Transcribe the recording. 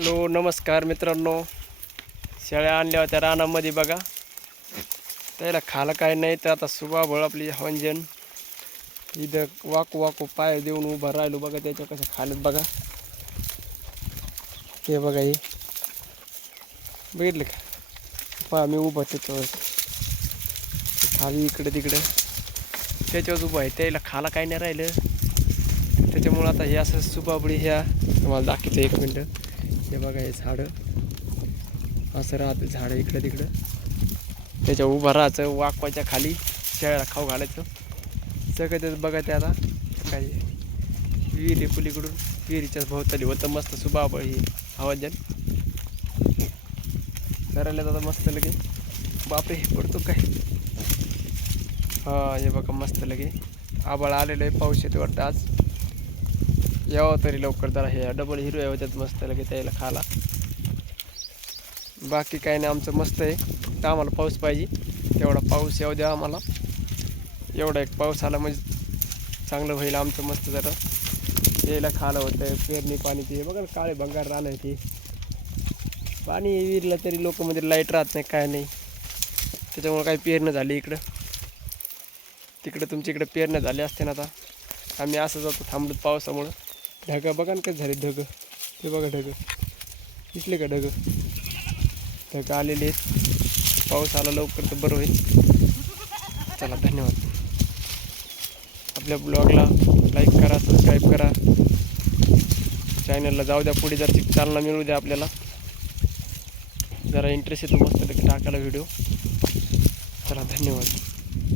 Hello नमस्कार मित्रांनो. शेळ्या आणल्या होत्या रानामध्ये बघा. त्याला खायला काय नाही तर आता सुबाबळ आपली हवंजन इथं वाकू वाकू पाय देऊन उभा राहिलो बघा. त्याच्या कसं खाल्यात बघा. ते बघा हे बघितलं का पहा मी उभा त्याच्यावर खाली इकडे तिकडे त्याच्यावर उभं आहे. त्याला खायला काय नाही राहिलं त्याच्यामुळं आता हे असं सुबाबळी ह्या तुम्हाला दाखवतं एक मिनटं. हे बघा हे झाडं असं राहतं, झाडं इकडं तिकडं त्याच्या उभं राहायचं वाकवायच्या खाली शेळ्याला खाऊ घालायचं सगळं त्याचं बघा. ते आता काय विहीर आहे पुलीकडून विहिरीच्याच भोवताली होतं मस्त सुबाबळ ही आवाजन करायला आता मस्त लगे. बापरे पडतो काय. हा हे बघा मस्त लगे आबाळ आलेलं आहे. पाऊस येते वाटतं आज. यावं तरी लवकर जरा हे डबल हिरव्या होत्यात मस्त लगे त्याला खाला. बाकी काही नाही आमचं मस्त आहे. तर आम्हाला पाऊस पाहिजे तेवढा पाऊस येऊ द्या आम्हाला. एवढा एक पाऊस आला म्हणजे चांगलं होईल आमचं मस्त. जरा यायला खालं होतं पेरणी पाणी ते बघा काळे भंगार राहणं ते पाणी विरलं तरी लोक म्हणजे लाईट राहत नाही काय नाही. त्याच्यामुळं काही पेरणं झाली इकडं तिकडं तुमच्या इकडं पेरणं झाले असते ना. आता आम्ही असं जातो थांबलो पावसामुळं. ढगं बघा ना कसं झाले ढगं. ते बघा ढगं दिसले का ढगं. ढगं आलेले आहेत. पाऊस आला लवकर तर बरं होईल. चला धन्यवाद. आपल्या ब्लॉगला लाईक करा सबस्क्राईब करा. चॅनलला जाऊ द्या पुढे जर चालना मिळू द्या आपल्याला. जरा इंटरेस्ट येतो मस्त टाकायला व्हिडिओ. चला धन्यवाद.